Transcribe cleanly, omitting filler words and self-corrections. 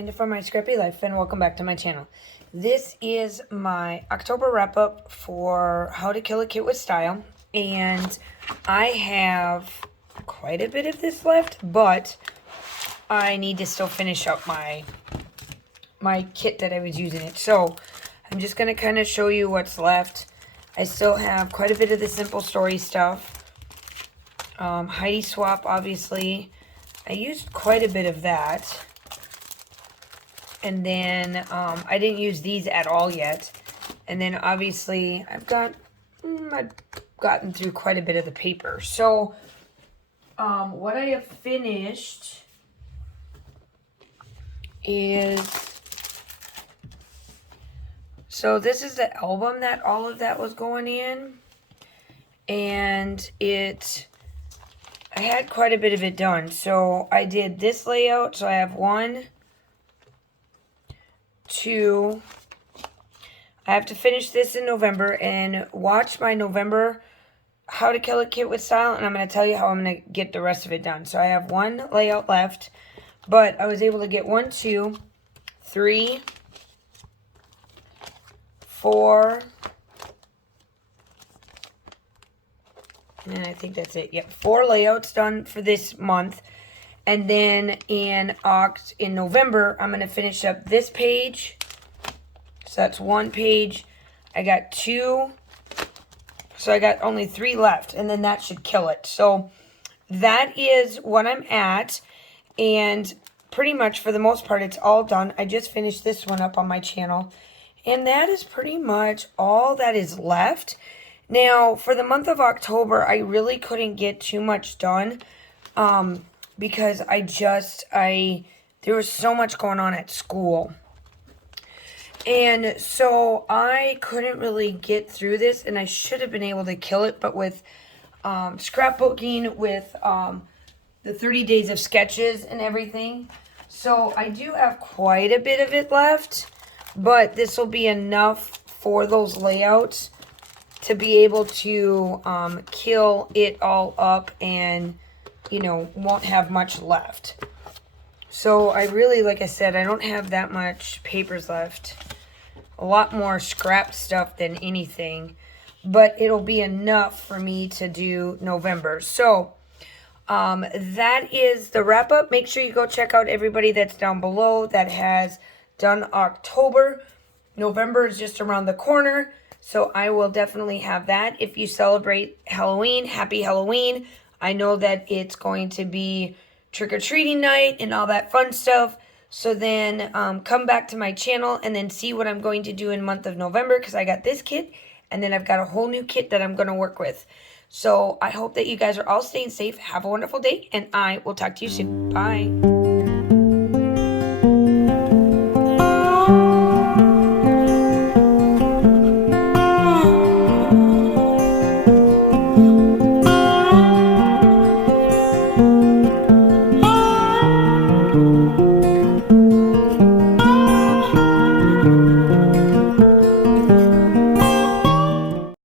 Miranda from My Scrappy Life, and welcome back to my channel. This is my October wrap-up for How to Kill a Kit with Style, and I have quite a bit of this left, but I need to still finish up my kit that I was using it. So I'm just going to kind of show you what's left. I still have quite a bit of the Simple Story stuff. Heidi Swap, obviously. I used quite a bit of that. And then I didn't use these at all yet. And then obviously I've gotten through quite a bit of the paper. So what I have finished is, so this is the album that all of that was going in. And I had quite a bit of it done. So I did this layout. So I have 1, 2. I have to finish this in November and watch my November How to Kill a Kit with Style, and I'm going to tell you how I'm going to get the rest of it done. So I have 1 layout left, but I was able to get 1, 2, 3, 4, and I think that's it. Yep, 4 layouts done for this month. And then in November, I'm going to finish up this page. So that's 1 page. I got 2. So I got only 3 left. And then that should kill it. So that is what I'm at. And pretty much for the most part, it's all done. I just finished this one up on my channel. And that is pretty much all that is left. Now, for the month of October, I really couldn't get too much done. Because there was so much going on at school. And so I couldn't really get through this, and I should have been able to kill it, but with scrapbooking, with the 30 days of sketches and everything. So I do have quite a bit of it left, but this will be enough for those layouts to be able to kill it all up and, you know, won't have much left. So I really, like I said, I don't have that much papers left. A lot more scrap stuff than anything. But it'll be enough for me to do November. So that is the wrap up. Make sure you go check out everybody that's down below that has done October. November is just around the corner. So I will definitely have that. If you celebrate Halloween, happy Halloween. I know that it's going to be trick-or-treating night and all that fun stuff. So then come back to my channel and then see what I'm going to do in month of November, because I got this kit and then I've got a whole new kit that I'm going to work with. So I hope that you guys are all staying safe. Have a wonderful day, and I will talk to you soon. Bye.